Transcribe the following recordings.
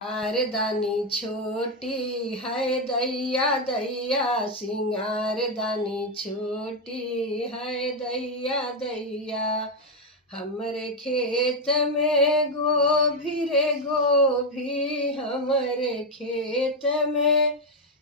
सिंगारदानी छोटी है दैया दैया, सिंगारदानी छोटी है दैया दैया। हमरे खेत में गोभी रे गोभी, हमरे खेत में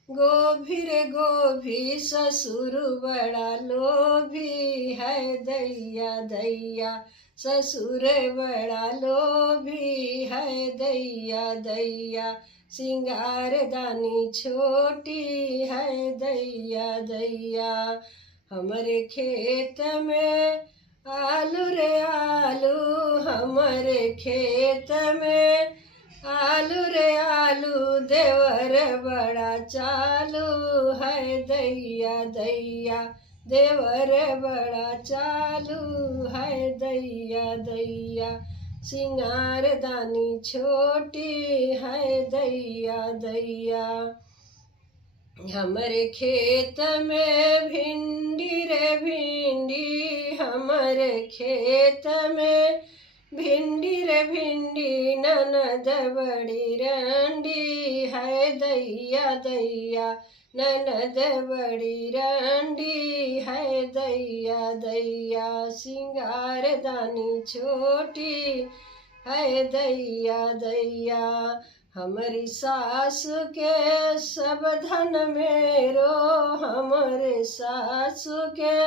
गोभी रे गोभी, ससुर बड़ा लोभी है दैया दैया, ससुर बड़ा लोभी है दैया दैया। सिंगारदानी छोटी है दैया दैया। हमरे खेत में आलू रे आलू, हमरे खेत में आलू रे आलू, देवर बड़ा चालू है दैया दैया, देवर बड़ा चालू है दैया दैया। सिंगारदानी छोटी है दैया दैया। हमरे खेत में भिंडी रे भिंडी, हमरे खेत में भिंडी रे भिंडी, ननद बड़ी रंडी है दैया दैया, ननद बड़ी रंडी है दैया दैया। सिंगारदानी छोटी है दैया दैया। हमारी सास के सब धन मेरो, हमारे सास के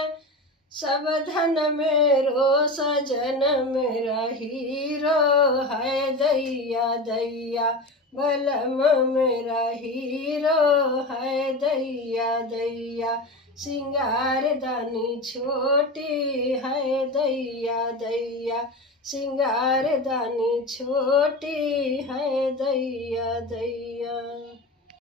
सब धन मेरो, सजन मेरा हीरो है दैया दैया, बलम मेरा हीरो है दैया दैया। सिंगारदानी छोटी है दैया दैया, सिंगारदानी छोटी है दैया दैया।